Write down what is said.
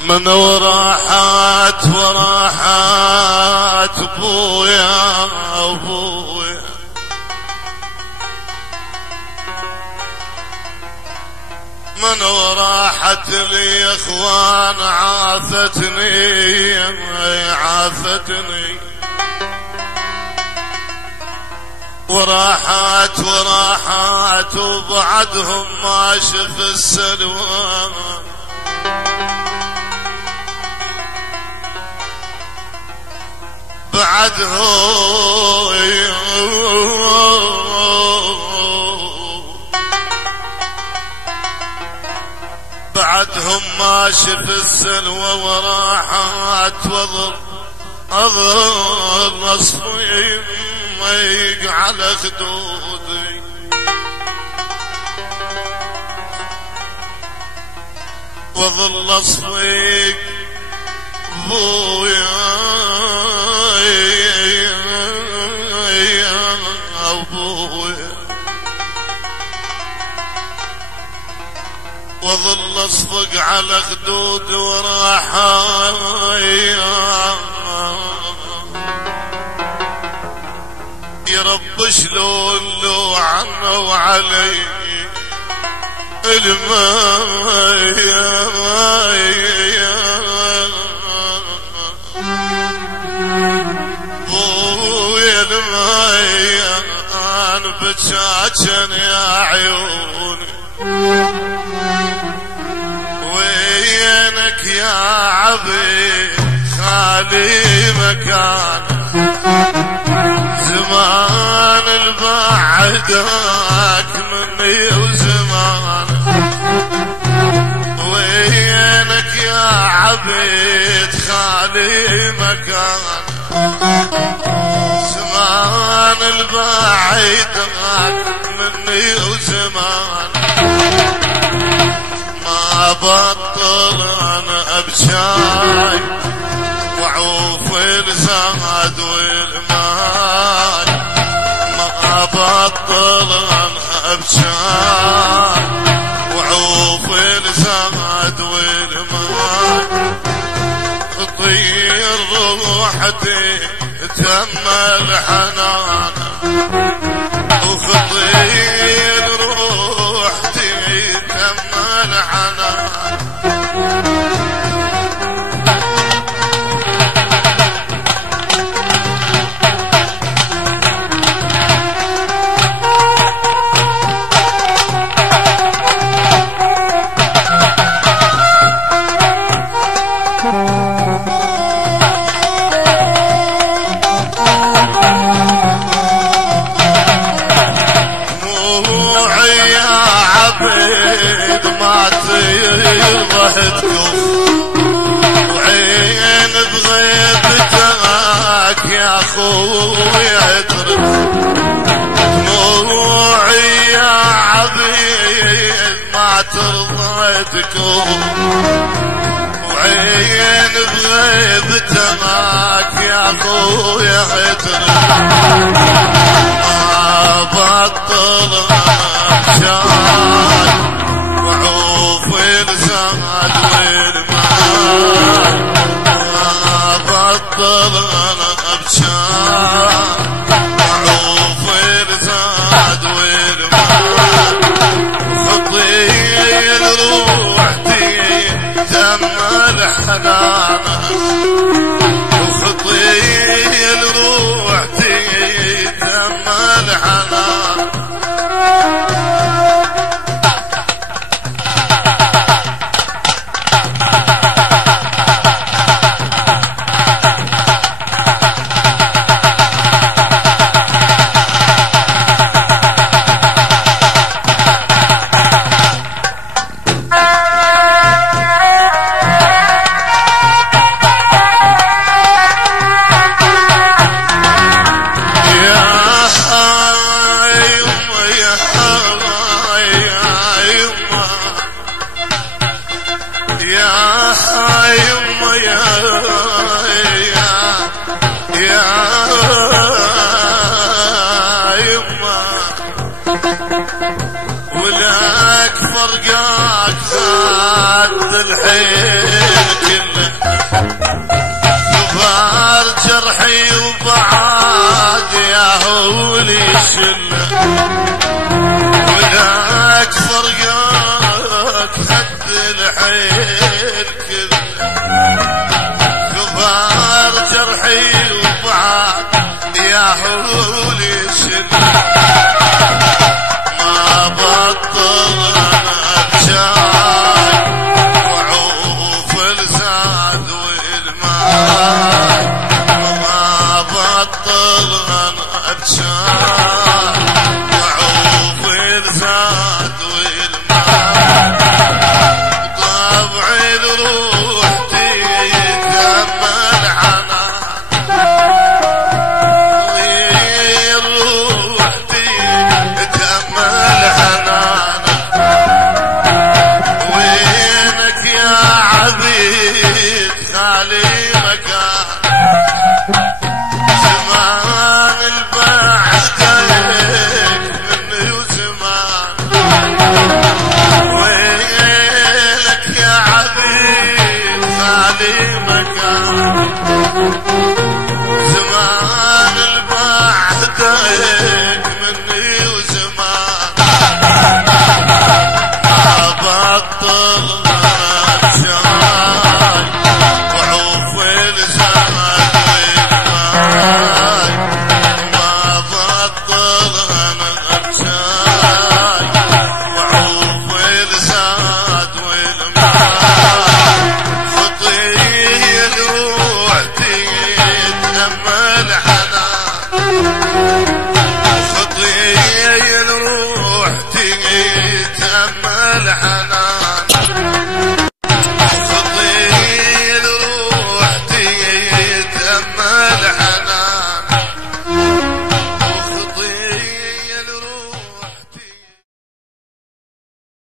من وراحات وراحات ابويا ابويا، من وراحت لي يا اخوان عافتني عافتني، وراحات وراحات وبعدهم ما شف السلوى، بعدهم ما شف السلوى، وراحات وظل نصفي ميق على خدودي، وظل اصفيق بويا ابويا، وظل اصفق على خدود وراحايا، يا رب شلون لو عنا وعلي المايا، بويا المايا انا بتشاجن يا عيوني، وينك يا عبيد خالي مكان، زمان البعدك مني وزمان، وينك يا عبيد خالي مكان، زمان البعدك مني وزمان، ما بطل انا ابشاي وعوف الزاد والمال، ما بطل انا ابشاي وعوف الزاد والمال، طير روحتي تم الحنان، وخطير روحتي تم الحنان، وعين بغيبتك يا اخوي اطرب، دموعي يا عبيد ما ترضى تكون، وعين بغيبتك يا اخوي اطرب، ما بطل ابشاي وعوف الزاد والمال، ما بطل انا ابشاي وعوف الزاد والمال، خطير روحتي تم الحنان، وخطير روحتي تم الحنان، ولك فرقاك زاد الحين شله وذاك فرقك هد الحيل كله كبار جرحي وبعد يا حلولي شله ما بطل انا اتشاي وعوف الزاد والماي ما بطل انا اتشاي وعوف الزاد والماي طبعي لروحتي يكمل عنان روحتي تأمل حنانك وينك يا عبيد خالي